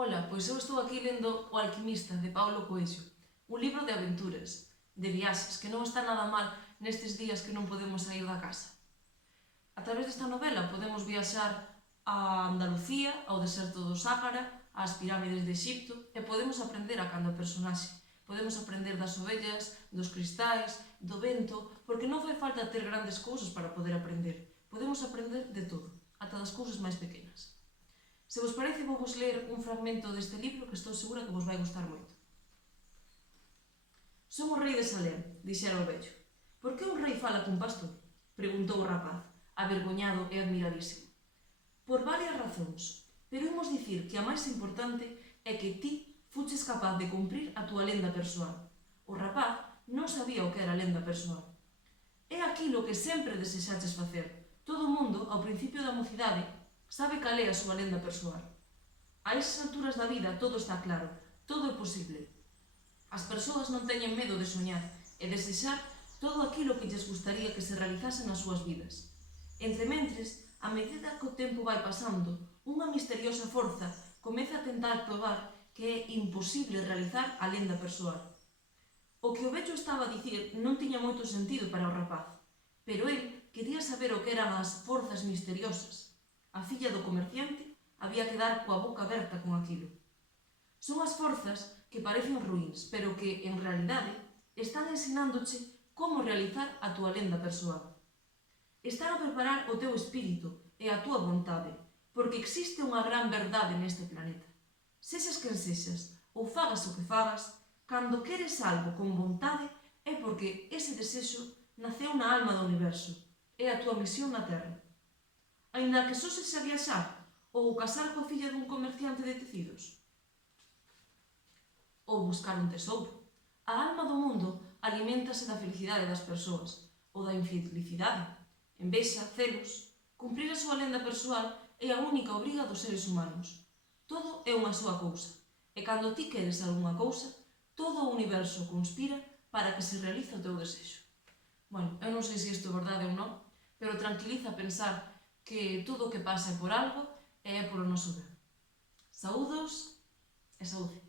Ola, pois eu estou aquí lendo O alquimista, de Paulo Coelho, un libro de aventuras, de viaxes, que non está nada mal nestes días que non podemos sair da casa. A través desta novela podemos viaxar a Andalucía, ao deserto do Sáhara, ás pirámides de Exipto e podemos aprender a cada personaxe. Podemos aprender das ovellas, dos cristais, do vento, porque non fai falta ter grandes cousas para poder aprender. Podemos aprender de todo, ata das cousas máis pequenas. Se vos parece, vou vos ler un fragmento deste libro que estou segura que vos vai gustar moito. Son o rei de Salem, dixera o vello. Por que un rei fala cun pastor? Preguntou o rapaz, avergoñado e admiradísimo. Por varias razóns, pero imos dicir que a máis importante é que ti fuches capaz de cumprir a túa lenda persoal. O rapaz non sabía o que era lenda persoal. É aquilo que sempre desexaches facer. Todo o mundo, ao principio da mocidade, sabe cal é a súa lenda persoal. A esas alturas da vida todo está claro, todo é posible. As persoas non teñen medo de soñar e desexar todo aquilo que lles gustaría que se realizase nas súas vidas. Entrementres, a medida que o tempo vai pasando, unha misteriosa forza comeza a tentar probar que é imposible realizar a lenda persoal. O que o vello estaba a dicir non tiña moito sentido para o rapaz, pero el quería saber o que eran as forzas misteriosas. A filla do comerciante había que dar coa boca aberta con aquilo. Son as forzas que parecen ruíns, pero que, en realidade, están ensinándoche como realizar a túa lenda persoal. Están a preparar o teu espírito e a túa vontade, porque existe unha gran verdade neste planeta. Sexas quen sexas, ou fagas o que fagas, cando queres algo con vontade é porque ese desexo naceu na alma do universo, é a túa misión na Terra. Aínda que só sexa viaxar ou casar coa filla dun comerciante de tecidos. Ou buscar un tesouro. A alma do mundo aliméntase da felicidade das persoas, ou da infelicidade, envexa, celos. Cumprir a súa lenda persoal é a única obriga dos seres humanos. Todo é unha soa cousa, e cando ti queres algunha cousa, todo o universo conspira para que se realice o teu desexo. Bueno, eu non sei se isto é verdade ou non, pero tranquiliza pensar que todo o que pasa é por algo e é polo noso ben. Saúdos e saúde.